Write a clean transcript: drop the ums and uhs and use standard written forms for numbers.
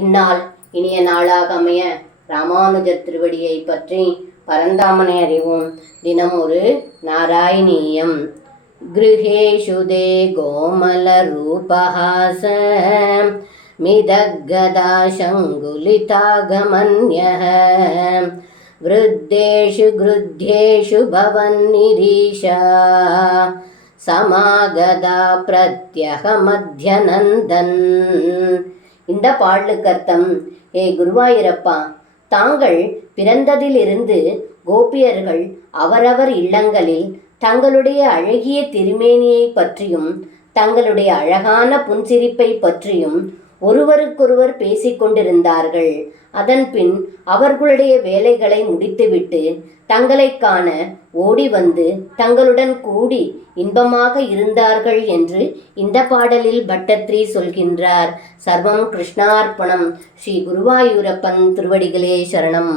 இந்நாள் இனிய நாளாக அமைய ராமானுஜர் திருவடியை பற்றி பரந்தாமனை அறிவோம். தினம் ஒரு நாராயணீயம். கிருஹேஷு தே கோமல ரூபஹாச மிதக்கதா சங்குலிதாகமன்யஹ விருத்தேஷு கிருத்யேஷு பவன்னிரீஷா சமாகதா பிரத்யக மத்யநந்தன். இந்த பாடலுக்கு அர்த்தம்: ஏ குருவாயூரப்பா, தாங்கள் பிறந்ததிலிருந்து கோபியர்கள் அவரவர் இல்லங்களில் தங்களுடைய அழகிய திருமேனியை பற்றியும் தங்களுடைய அழகான புன்சிரிப்பை பற்றியும் ஒருவருக்கொருவர் பேசிக்கொண்டிருந்தார்கள். அதன்பின் அவர்களுடைய வேலைகளை முடித்துவிட்டு தங்களை காண ஓடி வந்து தங்களுடன் கூடி இன்பமாக இருந்தார்கள் என்று இந்த பாடலில் பட்டத்ரி சொல்கின்றார். சர்வம் கிருஷ்ணார்ப்பணம். ஸ்ரீ குருவாயூரப்பன் திருவடிகளே சரணம்.